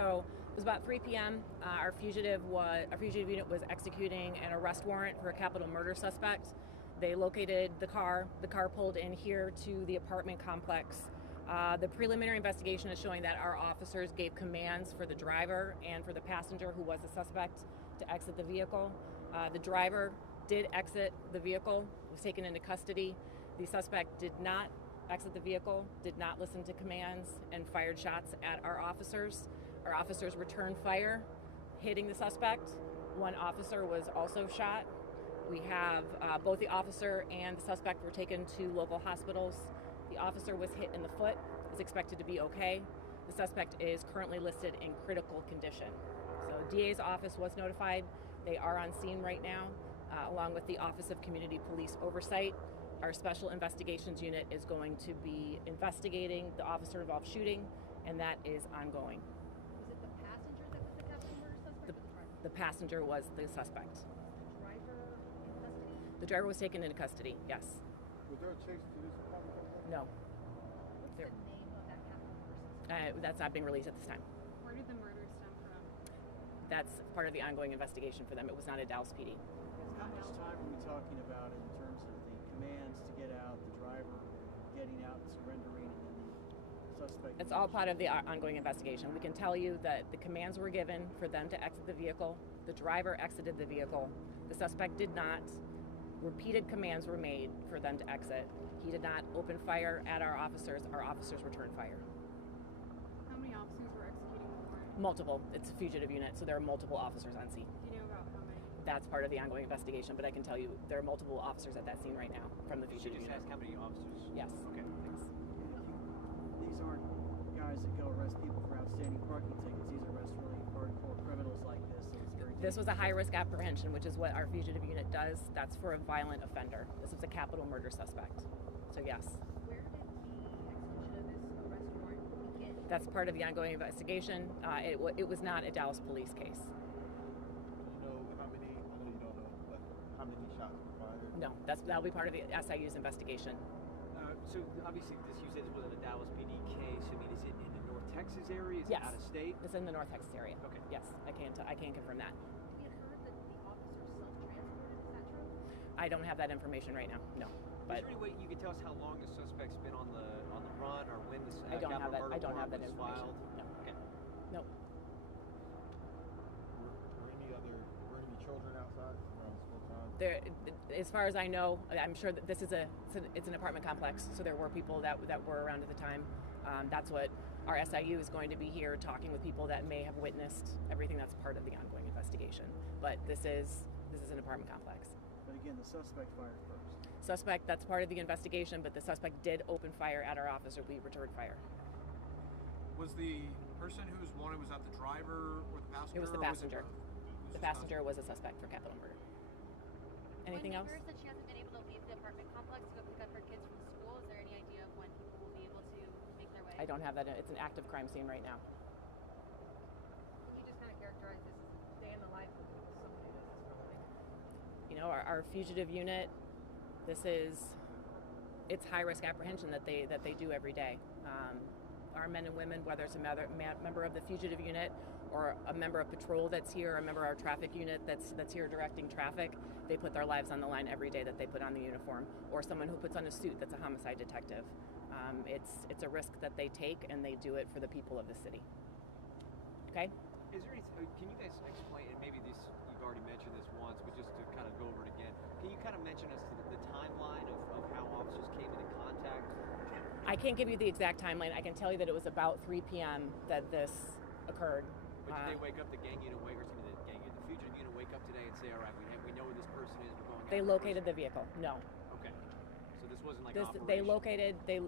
So it was about 3 p.m. Our fugitive unit was executing an arrest warrant for a capital murder suspect. They located the car. The car pulled in here to the apartment complex. The preliminary investigation is showing that our officers gave commands for the driver and for the passenger, who was the suspect, to exit the vehicle. The driver did exit the vehicle, was taken into custody. The suspect did not exit the vehicle, did not listen to commands, and fired shots at our officers. Our officers returned fire, hitting the suspect. One officer was also shot. We have both the officer and the suspect were taken to local hospitals. The officer was hit in the foot, is expected to be okay. The suspect is currently listed in critical condition. So DA's office was notified. They are on scene right now, along with the Office of Community Police Oversight. Our Special Investigations Unit is going to be investigating the officer-involved shooting, and that is ongoing. Was it the passenger that was the capital murder suspect or the driver? The passenger was the suspect. The driver in custody? The driver was taken into custody, yes. Was there a chase to this apartment? No. What's the name of that capital murder suspect? That's not being released at this time. Where did the murder stem from? That's part of the ongoing investigation for them. It was not a Dallas PD. How much time are we talking about in terms of the commands to get out, the driver getting out and surrendering, and then the suspect? It's all part of the ongoing investigation. We can tell you that the commands were given for them to exit the vehicle. The driver exited the vehicle. The suspect did not. Repeated commands were made for them to exit. He did not open fire at our officers. Our officers returned fire. How many officers were executing the warrant? Multiple. It's a fugitive unit, so there are multiple officers on scene. Do you know about how many? That's part of the ongoing investigation, but I can tell you there are multiple officers at that scene right now from the fugitive unit. Just ask how many officers? Yes. Okay, thanks. These aren't guys that go arrest people for outstanding parking tickets. These arrest really hardcore criminals like this. So it's very This was a high-risk apprehension, which is what our fugitive unit does. That's for a violent offender. This was a capital murder suspect. So yes. Where did the execution of this arrest warrant begin? That's part of the ongoing investigation. It was not a Dallas police case. Do you know how many? I know you don't know, but how many shots were fired? No, that'll be part of the SIU's investigation. So obviously, you said this wasn't a Dallas PD case. I mean, is it in the North Texas area? Is Yes. it out of state? It's in the North Texas area. Okay. Yes, I can confirm that. We had heard that the officers self-transported. Is that true? I don't have that information right now. No, Is but there any way you could tell us how long the suspect's been on the run, or when the I don't have that. murder I don't have that warrant was information. filed? No. Okay. Nope. Were any children outside around school time? There, as far as I know, I'm sure that this is it's an apartment complex, so there were people that were around at the time. That's what our SIU is going to be here talking with people that may have witnessed everything that's part of the ongoing investigation. But this is an apartment complex. But again, the suspect fired first. Suspect, that's part of the investigation, but the suspect did open fire at our officer. We returned fire. Was the person who was wanted, was that the driver or the passenger? It was the or passenger. both? It was The just passenger was a suspect for capital murder. Anything else? When the neighbor said she hasn't been able to leave the apartment complex to go pick up her kids from school, is there any idea of when people will be able to make their way? I don't have that. It's an active crime scene right now. Can you just kind of characterize this as a day in the life of someone who does this for a living? You know, our fugitive unit, it's high risk apprehension that they do every day. Our men and women, whether it's a member of the fugitive unit or a member of patrol that's here, a member of our traffic unit that's here directing traffic, they put their lives on the line every day that they put on the uniform, or someone who puts on a suit that's a homicide detective. It's a risk that they take, and they do it for the people of the city. Okay? Is there anything, can you guys explain, and maybe this you've already mentioned this once, but just to kind of go over it again, can you kind of mention us the timeline of how officers came into contact? I can't give you the exact timeline. I can tell you that it was about 3 p.m. that this occurred. But did they wake up, the gang unit wake, or excuse me, the fugitive unit wake up today and say, all right, we know who this person is, we're going after They this located the person? vehicle. No. Okay. So this wasn't like They located the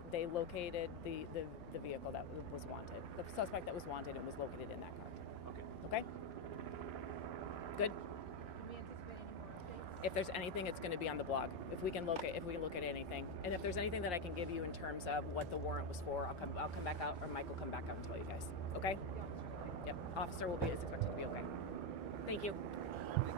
vehicle that was wanted. The suspect that was wanted and was located in that car. Okay. Okay? Good? Can we anticipate any more updates? If there's anything, it's going to be on the blog. If we can look at anything, and if there's anything that I can give you in terms of what the warrant was for, I'll come back out, or Mike will come back out and tell you guys. Okay? Yep. Officer is expected to be okay. Thank you. Thank you.